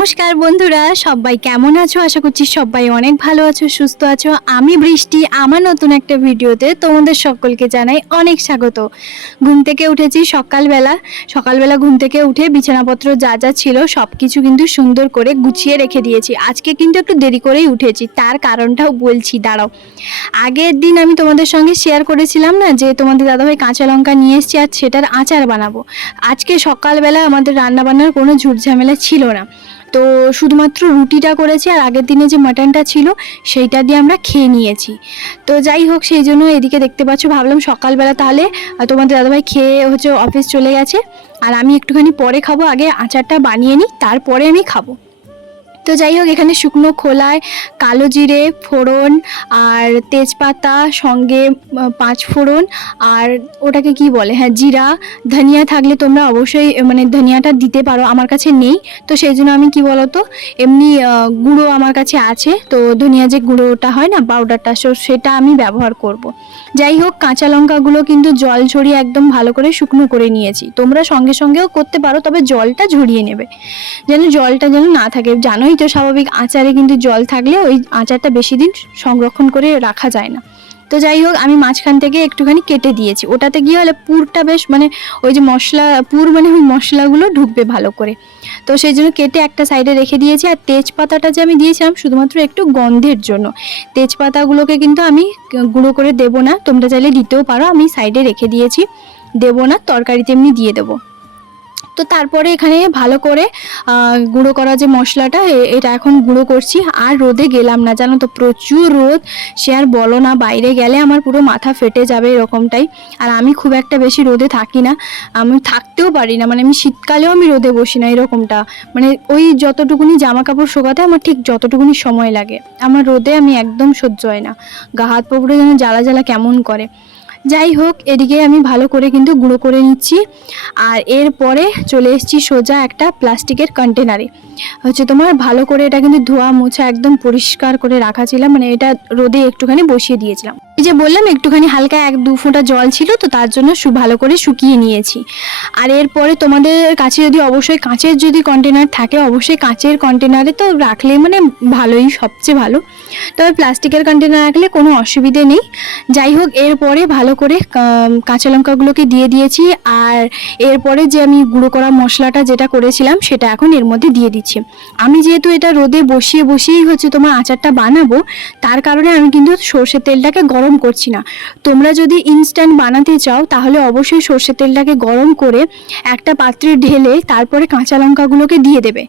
নমস্কার বন্ধুরা, সবাই কেমন আছো? আশা করছি সবাই অনেক ভালো আছো, সুস্থ আছো। আমি বৃষ্টি, আমার নতুন একটা ভিডিওতে তোমাদের সকলকে জানাই অনেক স্বাগত। ঘুম থেকে উঠেছি সকালবেলা। সকালবেলা ঘুম থেকে উঠে বিছানাপত্র যা যা ছিল সব কিছু কিন্তু সুন্দর করে গুছিয়ে রেখে দিয়েছি। আজকে কিন্তু একটু দেরি করেই উঠেছি, তার কারণটাও বলছি, দাঁড়াও। আগের দিন আমি তোমাদের সঙ্গে শেয়ার করেছিলাম না যে তোমাদের দাদাভাই কাঁচা লঙ্কা নিয়ে এসছি আর সেটার আচার বানাবো। আজকে সকালবেলা আমাদের রান্নাবান্নার কোনো ঝুট ঝামেলা ছিল না। তো শুধুমাত্র রুটিটা করেছি আর আগের দিনে যে মাটনটা ছিল, সেইটা দিয়ে আমরা খেয়ে নিয়েছি। তো যাই হোক, সেই জন্য এদিকে দেখতে পাচ্ছ, ভাবলাম সকালবেলা তাহলে তোমাদের দাদাভাই খেয়ে হচ্ছে অফিস চলে গেছে। আর আমি একটুখানি পরে খাব, আগে আচারটা বানিয়ে নিই, তারপরে আমি খাব। তো যাই হোক, এখানে শুকনো খোলায় কালো জিরে ফোড়ন আর তেজপাতা, সঙ্গে পাঁচ ফোড়ন আর ওটাকে কি বলে? হ্যাঁ জিরা। ধনিয়া থাকলে তোমরা অবশ্যই মানে ধনিয়াটা দিতে পারো, আমার কাছে নেই। তো সেই জন্য আমি কি বলতো, এমনি গুঁড়ো আমার কাছে আছে। তো ধনিয়া যে গুঁড়োটা হয় না পাউডারটা সো সেটা আমি ব্যবহার করব। যাই হোক, কাঁচা লঙ্কাগুলো কিন্তু জল ঝরিয়ে একদম ভালো করে শুকনো করে নিয়েছি। তোমরা সঙ্গে সঙ্গেও করতে পারো, তবে জলটা ঝরিয়ে নেবে। যেন জলটা যেন না থাকে। জানোই তো স্বাভাবিক আচারে কিন্তু জল থাকলে ওই আচারটা বেশি দিন সংরক্ষণ করে রাখা যায় না। তো যাই হোক, আমি মাঝখান থেকে একটুখানি কেটে দিয়েছি। ওটাতে গিয়ে হলে পুরটা বেশ মানে ওই যে মশলা, পুর মানে ওই মশলাগুলো ঢুকবে ভালো করে। তো সেই জন্য কেটে একটা সাইডে রেখে দিয়েছি। আর তেজপাতাটা যে আমি দিয়েছিলাম শুধুমাত্র একটু গন্ধের জন্য। তেজপাতাগুলোকে কিন্তু আমি গুঁড়ো করে দেবো না, তোমরা চাইলে দিতেও পারো। আমি সাইডে রেখে দিয়েছি। দেবো না, তরকারিতে এমনি দিয়ে দেবো। তো তারপরে এখানে ভালো করে গুঁড়ো করা যে মশলাটা এটা এখন গুঁড়ো করছি। আর রোদে গেলাম না, জানো তো, প্রচুর রোদ। সে আর বলো না, বাইরে গেলে আমার পুরো মাথা ফেটে যাবে এরকমটাই। আর আমি খুব একটা বেশি রোদে থাকি না। আমি থাকতেও পারি না মানে আমি শীতকালেও আমি রোদে বসি না এরকমটা। মানে ওই যতটুকুনি জামা কাপড় শোকাতে, আমার ঠিক যতটুকুনি সময় লাগে। আমার রোদে আমি একদম সহ্য হয় না। গা হাত পুরো যেন জ্বালা জ্বালা কেমন করে। যাই হোক এদিকে আমি ভালো করে কিন্তু গুঁড়ো করে নিচ্ছি। আর এরপরে চলে এসেছি সোজা একটা প্লাস্টিকের কন্টেনারে। হচ্ছে তোমার ভালো করে এটা কিন্তু ধোয়া, মোছা একদম পরিষ্কার করে রাখা ছিলাম মানে এটা রোদে একটুখানি বসিয়ে দিয়েছিলাম। এই যে বললাম, একটুখানি হালকা এক দু ফোঁটা জল ছিল, তো তার জন্য সু- ভালো করে শুকিয়ে নিয়েছি। আর এরপরে তোমাদের কাছে যদি অবশ্যই কাঁচের যদি কন্টেনার থাকে, অবশ্যই কাঁচের কন্টেনারে তো রাখলে মানে ভালোই, সবচেয়ে ভালো। তবে প্লাস্টিকের কন্টেনার রাখলে কোনো অসুবিধে নেই। যাই হোক, এরপরে ভালো করে কাঁচা লঙ্কাগুলোকে দিয়ে দিয়েছি। আর এরপরে যে আমি গুঁড়ো করা মশলাটা যেটা করেছিলাম, সেটা এখন এর মধ্যে দিয়ে দিচ্ছি। আমি যেহেতু এটা রোদে বসিয়ে, বসিয়েই হচ্ছে তোমার আচারটা বানাবো, তার কারণে আমি কিন্তু সর্ষের তেলটাকে গরম করছি না। তোমরা যদি ইনস্ট্যান্ট বানাতে চাও, তাহলে অবশ্যই সর্ষের তেলটাকে গরম করে একটা পাত্রে ঢেলে তারপরে কাঁচা লঙ্কাগুলোকে দিয়ে দেবে।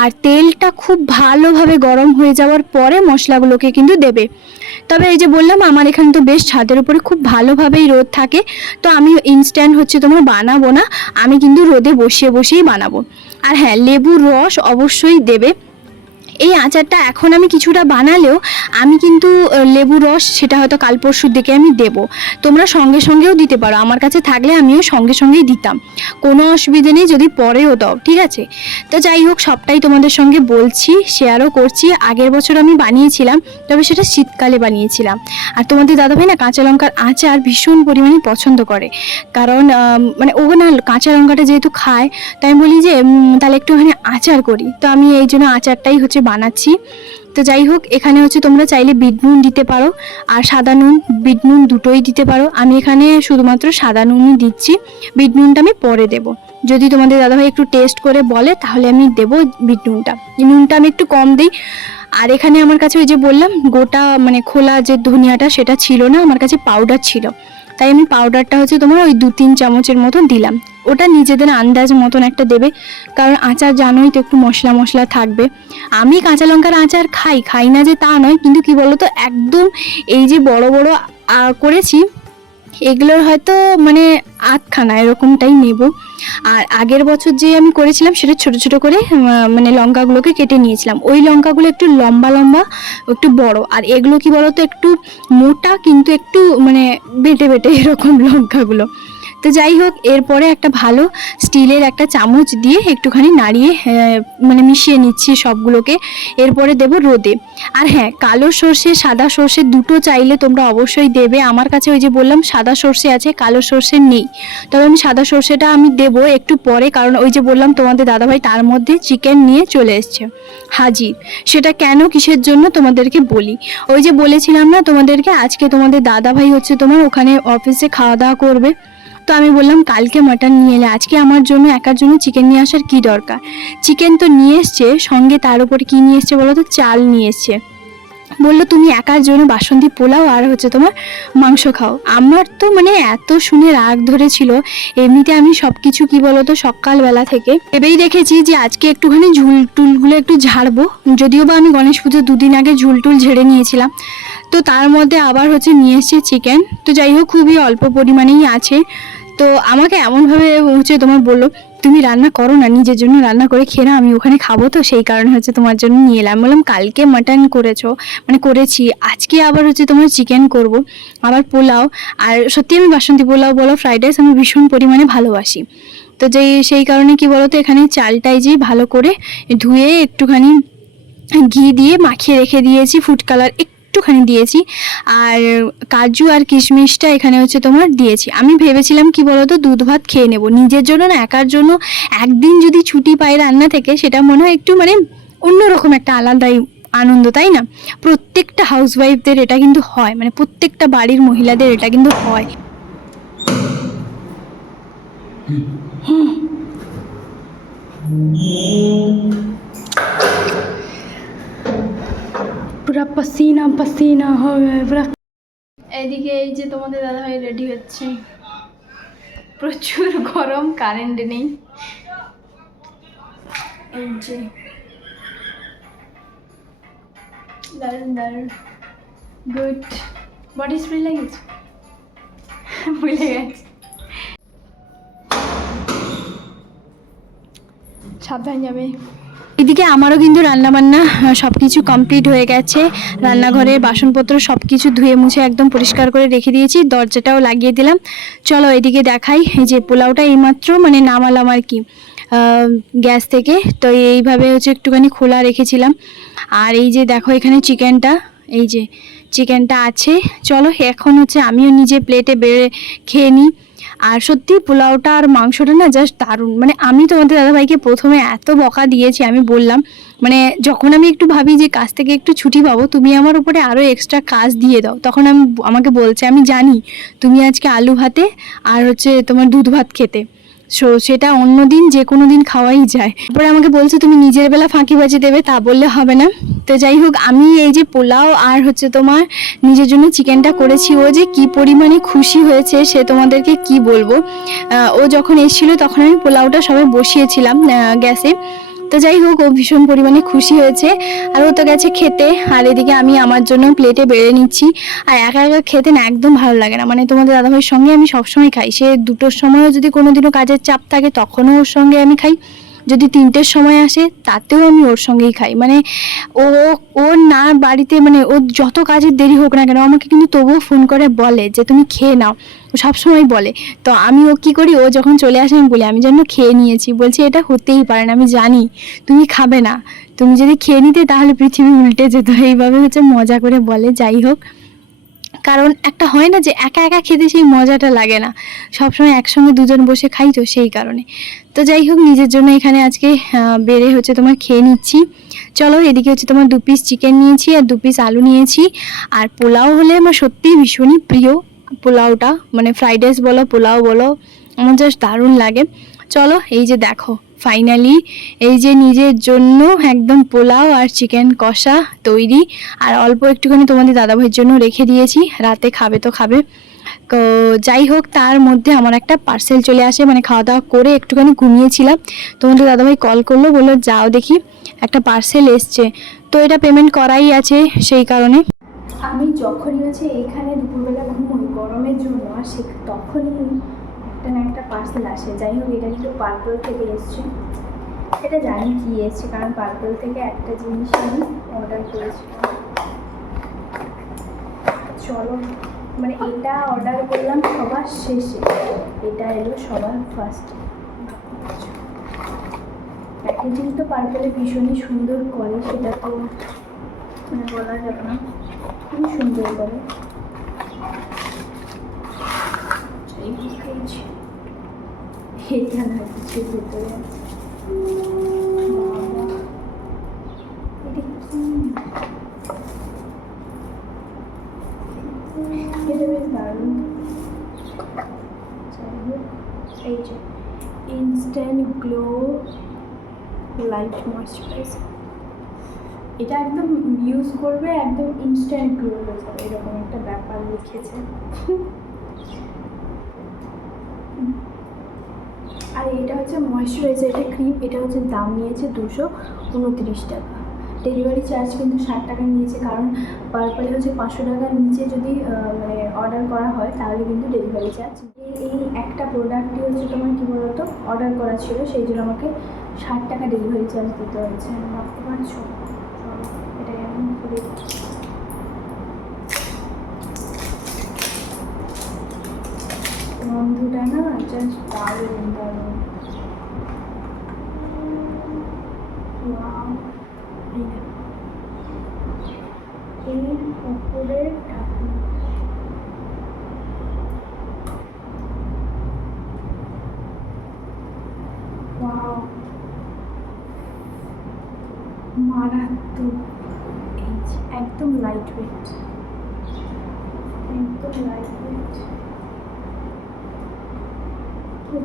আর তেলটা খুব ভালোভাবে গরম হয়ে যাওয়ার পরে মশলাগুলোকে কিন্তু দেবে। তবে এই যে বললাম, আমার এখানে তো বেশ ছাদের উপরে খুব ভালোভাবেই রোদ থাকে, তো আমি ইনস্ট্যান্ট হচ্ছে তোমার বানাবো না, আমি কিন্তু রোদে বসিয়ে বসিয়েই বানাবো। আর হ্যাঁ লেবুর রস অবশ্যই দেবে। এই আচারটা এখন আমি কিছুটা বানালেও আমি কিন্তু লেবু রস সেটা হয়তো কাল পরশুর দিকে আমি দেব। তোমরা সঙ্গে সঙ্গেও দিতে পারো। আমার কাছে থাকলে আমিও সঙ্গে সঙ্গেই দিতাম। কোনো অসুবিধে নেই, যদি পরেও দাও, ঠিক আছে? তো যাই হোক, সবটাই তোমাদের সঙ্গে বলছি, শেয়ারও করছি। আগের বছর আমি বানিয়েছিলাম, তবে সেটা শীতকালে বানিয়েছিলাম। আর তোমাদের দাদাভাই না কাঁচা লঙ্কার আচার ভীষণ পরিমাণে পছন্দ করে। কারণ মানে ও না কাঁচা লঙ্কাটা যেহেতু খায়, তাই আমি বলি যে তাহলে একটুখানি আচার করি। তো আমি এই জন্য আচারটাই হচ্ছে বানাচ্ছি। তো যাই হোক, এখানে হচ্ছে তোমরা চাইলে বিট নুন দিতে পারো আর সাদা নুন, বিট নুন দুটোই দিতে পারো। আমি এখানে শুধুমাত্র সাদা নুনই দিচ্ছি। বিট নুনটা আমি পরে দেবো। যদি তোমাদের দাদাভাই একটু টেস্ট করে বলে, তাহলে আমি দেবো বিট নুনটা। নুনটা আমি একটু কম দিই। আর এখানে আমার কাছে ওই যে বললাম, গোটা মানে খোলা যে ধনিয়াটা, সেটা ছিল না, আমার কাছে পাউডার ছিল। তাই আমি পাউডারটা হচ্ছে তোমার ওই দু তিন চামচের মতো দিলাম। ওটা নিজেদের আন্দাজ মতন একটা দেবে। কারণ আচার জানোই তো একটু মশলা মশলা থাকবে। আমি কাঁচা লঙ্কার আচার খাই খাই না যে তা নয়, কিন্তু কি বলতো, একদম এই যে বড় বড় করেছি, এগুলোর হয়তো মানে আধখানা এরকমটাই নেব। আর আগের বছর যে আমি করেছিলাম, সেটা ছোট ছোট করে মানে লঙ্কাগুলোকে কেটে নিয়েছিলাম। ওই লঙ্কাগুলো একটু লম্বা লম্বা, একটু বড়। আর এগুলো কি বলতো, একটু মোটা, কিন্তু একটু মানে বেটে বেটে এরকম লঙ্কাগুলো। তো যাই হোক, এরপরে একটা ভালো স্টিলের একটা চামচ দিয়ে একটুখানি নাড়িয়ে মানে মিশিয়ে নিচ্ছি সবগুলোকে। এরপরে দেব রোদে। আর হ্যাঁ কালো সর্ষে, সাদা সর্ষে দুটো চাইলে তোমরা অবশ্যই দেবে। আমার কাছে ওই যে বললাম, সাদা সর্ষে আছে, কালো সর্ষে নেই। তবে আমি সাদা সর্ষেটা আমি দেব একটু পরে, কারণ ওই যে বললাম তোমাদের দাদাভাই, তার মধ্যে চিকেন নিয়ে চলে এসছে। হাজির। সেটা কেন, কিসের জন্য, তোমাদেরকে বলি। ওই যে বলেছিলাম না তোমাদেরকে, আজকে তোমাদের দাদাভাই হচ্ছে তোমার, ওখানে অফিসে খাওয়া দাওয়া করবে। তো আমি বললাম, কালকে মাটন নিয়ে এলে, আজকে আমার জন্য, একার জন্য চিকেন নিয়ে আসার কি দরকার? চিকেন তো নিয়ে এসছে, সঙ্গে তার উপরে কি নিয়ে এসছে বলো তো? চাল নিয়ে এসছে। বলল, তুমি একার জন্য বাসন্তী পোলাও আর হচ্ছে তোমার মাংস খাও। আমার তো মানে এত শুনে রাগ ধরেছিল। এমনিতে আমি সব কিছু কি বলতো, সকালবেলা থেকে ভেবেই রেখেছি যে আজকে একটুখানি ঝুল টুলগুলো একটু ঝাড়বো। যদিও বা আমি গণেশ পুজো দুদিন আগে ঝুল টুল ঝেড়ে নিয়েছিলাম। তো তার মধ্যে আবার হচ্ছে নিয়ে এসেছি চিকেন। তো যাই হোক, খুবই অল্প পরিমাণেই আছে। তো আমাকে এমনভাবে হচ্ছে তোমার বলল তুমি রান্না করো না নিজের জন্য রান্না করে খেয়ে নাও, আমি ওখানে খাব তো সেই কারণে হচ্ছে তোমার জন্য নিয়ে এলাম। বললাম কালকে মাটন করেছ? মানে করেছি আজকে আবার হচ্ছে তোমার চিকেন করব আবার পোলাও আর সত্যি আমি বাসন্তী পোলাও বলো ফ্রাইড রাইস আমি ভীষণ পরিমাণে ভালোবাসি। তো যেই সেই কারণে কি বলতো এখানে চালটাই যে ভালো করে ধুয়ে একটুখানি ঘি দিয়ে মাখিয়ে রেখে দিয়েছি ফুড কালার একটুখানি দিয়েছি। আর কাজু আর কিশমিশটা এখানে হচ্ছে তোমার দিয়েছি। আমি ভেবেছিলাম কি বলতো, দুধ ভাত খেয়ে নেব। নিজের জন্য না, একার জন্য একদিন যদি ছুটি পাই রান্না থেকে, সেটা মনে হয় একটু মানে অন্যরকম একটা আলাদাই আনন্দ, তাই না? প্রত্যেকটা হাউসওয়াইফদের এটা কিন্তু হয়। মানে প্রত্যেকটা বাড়ির মহিলাদের এটা কিন্তু হয়। পুরা পসিনা পসিনা হবে এদিকে এই যে তোমাদের দাদাভাই রেডি হচ্ছে। প্রচুর গরম কারেন্ট নেই। এই যে। দারুণ দারুণ। গুড বডি স্প্রে লাগিয়েছে? ভুলে গেছি। সাবধান যাবে। এদিকে আমারও কিন্তু রান্নাবান্না সব কিছু কমপ্লিট হয়ে গেছে। রান্নাঘরের বাসনপত্র সব কিছু ধুয়ে মুছে একদম পরিষ্কার করে রেখে দিয়েছি, দরজাটাও লাগিয়ে দিলাম। চলো এদিকে দেখাই যে পোলাওটা এইমাত্র মানে নামালাম আর কি গ্যাস থেকে। তো এইভাবে হচ্ছে একটুখানি খোলা রেখেছিলাম। আর এই যে দেখো এখানে চিকেনটা, এই যে চিকেনটা আছে। চলো এখন হচ্ছে আমিও নিজে প্লেটে বেড়ে খেয়ে নিই। আর সত্যি পোলাওটা আর মাংসটা না জাস্ট দারুণ। মানে আমি তোমাদের দাদাভাইকে প্রথমে এত বকা দিয়েছি, আমি বললাম মানে যখন আমি একটু ভাবি যে কাজ থেকে একটু ছুটি পাবো, তুমি আমার উপরে আরও এক্সট্রা কাজ দিয়ে দাও। তখন আমি আমাকে বলছে, আমি জানি তুমি আজকে আলু ভাতে আর হচ্ছে তোমার দুধ ভাত খেতে। সো সেটা অন্য দিন যে কোনো দিন খাওয়াই যায়। তারপরে আমাকে বলছে, তুমি নিজের বেলা ফাঁকিবাজি দেবে, তা বললে হবে না। তো যাই হোক, আমি এই যে পোলাও আর হচ্ছে তোমার নিজের জন্য চিকেনটা করেছি, ও যে কি পরিমাণে খুশি হয়েছে সে তোমাদেরকে কি বলব? ও যখন এসেছিল তখন আমি পোলাওটা সবাই বসিয়েছিলাম গ্যাসে। তো যাই হোক, ও ভীষণ পরিমাণে খুশি হয়েছে। আর ও তো গেছে খেতে, আর এদিকে আমি আমার জন্য প্লেটে বেড়ে নিচ্ছি। আর একা একা খেতে না একদম ভালো লাগে না। মানে তোমাদের দাদাভাইয়ের সঙ্গে আমি সবসময় খাই। সে দুটোর সময়ও যদি কোনোদিনও কাজের চাপ থাকে, তখনও ওর সঙ্গে আমি খাই। যদি তিনটের সময় আসে, তাতেও আমি ওর সঙ্গেই খাই। মানে ও, ওর না বাড়িতে মানে ওর যত কাজের দেরি হোক না কেন, আমাকে কিন্তু তবুও ফোন করে বলে যে, তুমি খেয়ে নাও। ও সবসময় বলে। তো আমি ও কী করি? ও যখন চলে আসে, আমি বলি, আমি যেন খেয়ে নিয়েছি। বলছি, এটা হতেই পারে না, আমি জানি। তুমি খাবে না। তুমি যদি খেয়ে নিতে, তাহলে পৃথিবী উল্টে যেত। এইভাবে হচ্ছে মজা করে বলে। যাই হোক কারণ একটা হয় না যে একা একা খেতে সেই মজাটা লাগে না। সবসময় একসঙ্গে দুজন বসে খাই তো সেই কারণে। তো যাই হোক, নিজের জন্য এখানে আজকে বেড়ে হচ্ছে তোমার খেয়ে নিচ্ছি। চলো, এদিকে হচ্ছে তোমার দু পিস চিকেন নিয়েছি আর দু পিস আলু নিয়েছি। আর পোলাও হলে আমার সত্যিই ভীষণই প্রিয়। পোলাওটা মানে ফ্রাইড রাইস বলো, পোলাও বলো, আমার জাস্ট দারুণ লাগে। চলো, এই যে দেখো ফাইনালি এই যে নিজের জন্য একদম পোলাও আর চিকেন কষা তৈরি। আর অল্প একটুখানি তোমাদের দাদাভাইয়ের জন্য রেখে দিয়েছি, রাতে খাবে তো খাবে। তো যাই হোক, তার মধ্যে আমার একটা পার্সেল চলে আসে মানে খাওয়া দাওয়া করে একটুখানি ঘুমিয়েছিলাম। তোমাদের দাদাভাই কল করল, বলল, যাও দেখি, একটা পার্সেল এসছে। তো এটা পেমেন্ট করাই আছে, সেই কারণে। আমি যখনই হচ্ছে এখানে দুপুরবেলা ঘুমোই, গরমের জন্য, আর সে তখনই একটা না একটা পার্সেল আসে। যাই হোক এটা কিন্তু পার্পল থেকে এসছে। এটা জানি কি এসছে, কারণ পার্পল থেকে একটা জিনিস আমি অর্ডার করেছিলাম। চলো মানে এটা অর্ডার করলাম সবার শেষে। এটা এলো সবার ফার্স্টে প্যাকেজিং তো পার্পেলে ভীষণই সুন্দর করে, সেটা তো মানে বলা যাবে না। খুবই সুন্দর করে এই প্যাকেজ এটা না কিছু ভেতরে আছে এটা বেশ দারুণ। যাই হোক, এই যে ইনস্ট্যান্ট গ্লো লাইট ময়শ্চারাইজার এটা একদম ইউজ করবে একদম ইনস্ট্যান্ট গ্লো হয়ে যাবে এরকম একটা ব্যাপার লিখেছে। আর এটা হচ্ছে ময়শ্চারাইজার এটা ক্রিম এটা হচ্ছে দাম নিয়েছে দুশো উনত্রিশ টাকা। ডেলিভারি চার্জ কিন্তু ষাট টাকা নিয়েছে কারণ পারপালে হচ্ছে পাঁচশো টাকার নিচে যদি মানে অর্ডার করা হয় তাহলে কিন্তু ডেলিভারি চার্জ এই একটা প্রোডাক্টই হচ্ছে তোমার কী বলতো অর্ডার করা ছিল সেই জন্য আমাকে ষাট টাকা ডেলিভারি চার্জ দিতে হয়েছে। ভাবতে পারছ? চলো, এটা এমন করে গন্ধটা না জাস্ট দারুণ দারুণ. মারাত্মক। একদম লাইট ওয়েট একদম লাইট ওয়েট এটা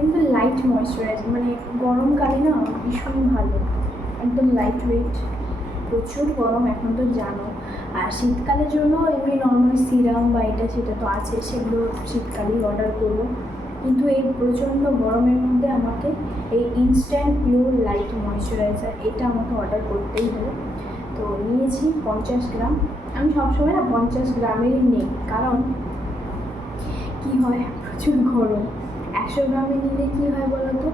কিন্তু লাইট ময়শ্চারাইজার মানে গরমকালে না ভীষণ ভালো, একদম লাইট ওয়েট প্রচুর গরম এখন তো জানো। আর শীতকালের জন্য এমনি নর্মাল সিরাম বা এটা সেটা তো আছে, সেগুলো শীতকালেই অর্ডার করব। কিন্তু এই প্রচণ্ড গরমের মধ্যে আমাকে এই ইনস্ট্যান্ট গ্লো লাইট ময়শ্চারাইজার এটা আমাকে অর্ডার করতেই হবে তো নিয়েছি পঞ্চাশ গ্রাম। আমি সবসময় না পঞ্চাশ গ্রামেরই নিই, কারণ কি হয়, প্রচুর গরম। একশো গ্রামে নিলে কি হয় বলো তো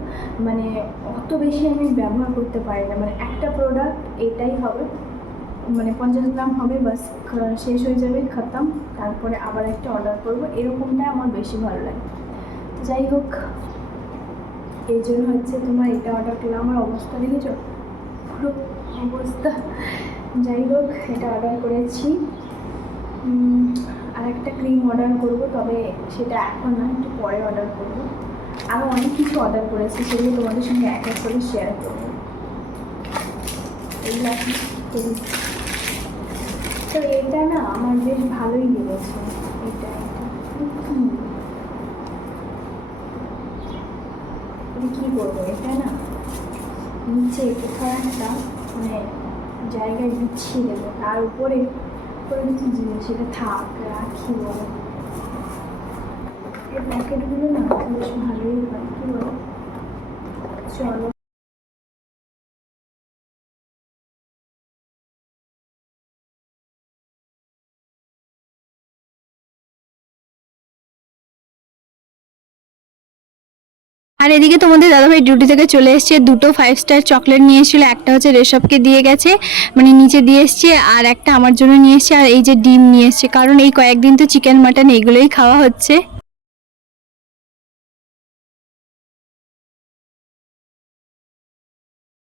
মানে অত বেশি আমি ব্যবহার করতে পারি না। মানে একটা প্রোডাক্ট এটাই হবে। মানে পঞ্চাশ গ্রাম হবে, বাস শেষ হয়ে যাবে, খতম। তারপরে আবার একটা অর্ডার করব। এরকমটাই আমার বেশি ভালো লাগে। যাই হোক, এই জন্য হচ্ছে তোমার এটা অর্ডার করলে আমার অবস্থা দেখেছ? পুরো অবস্থা। যাই হোক, এটা অর্ডার করেছি। আর একটা ক্রিম অর্ডার করব, তবে সেটা এখন না, একটু পরে অর্ডার করব। আরও অনেক কিছু অর্ডার করেছি, সেগুলো তোমাদের সঙ্গে এক এক করে শেয়ার করব। করি। তো এটা না আমার বেশ ভালোই লেগেছে এটা এটা কি? এটা কী করব এটা না? নিচে কোথাও একটা মানে জায়গায় বিছিয়ে দেবো, তার উপরে কোনো কিছু জিনিস, সেটা থাক, রাখি বলো। এই প্যাকেটগুলো না বেশ ভালোই হয়, কি বলো? চলো। আর এদিকে তোমাদের দাদাভাই ডিউটি থেকে চলে এসছে, দুটো ফাইভ স্টার চকলেট নিয়ে এসেছিল, একটা হচ্ছে রেশবকে দিয়ে গেছে মানে নিচে দিয়ে এসছে, আর একটা আমার জন্য নিয়ে এসছে, আর এই যে ডিম নিয়ে এসছে, কারণ এই কয়েকদিন তো চিকেন মাটন এইগুলোই খাওয়া হচ্ছে।